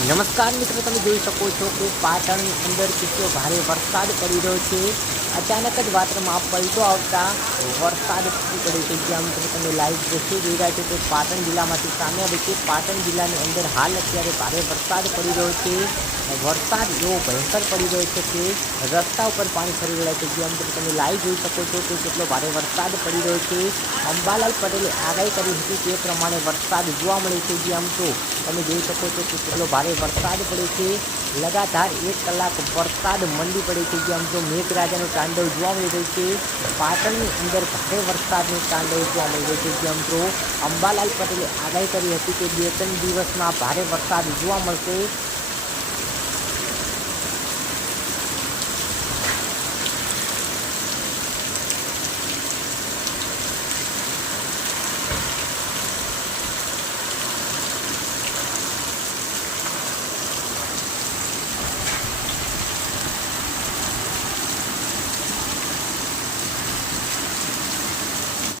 નમસ્કાર મિત્રો, તમે જોઈ શકો છો કે પાટણની અંદર કેટલો ભારે વરસાદ પડી રહ્યો છે. અચાનક જ વાતાવરણમાં પલટો આવતા વરસાદ તૂટી પડ્યો છે જ્યાં મિત્રો તમે લાઈવ દ્રશ્યો જોઈ રહ્યા છો તે પાટણ જિલ્લામાંથી સામે આવે છે પાટણ જિલ્લાની અંદર હાલ અત્યારે ભારે વરસાદ પડી રહ્યો છે વરસાદ એવો ભયંકર પડી રહ્યો છે કે રસ્તા ઉપર પાણી ફરી રહ્યા છે જ્યાં મિત્રો તમે લાઈવ જોઈ શકો છો કે કેટલો ભારે વરસાદ પડી રહ્યો છે અંબાલાલ પટેલે આગાહી કરી હતી તે પ્રમાણે વરસાદ જોવા મળે છે જ્યાં તો તમે જોઈ શકો છો કે કેટલો ભારે વરસાદ પડે છે લગાતાર એક કલાક વરસાદ મંડી પડે છે જ્યાં તો મેઘરાજાનું તાંડવ જોવા મળી રહ્યું છે. પાટણની અંદર ભારે વરસાદનું તાંડવ જોવા મળી રહ્યું છે. જે તો અંબાલાલ પટેલે આગાહી કરી હતી કે બે ત્રણ દિવસમાં ભારે વરસાદ જોવા મળશે.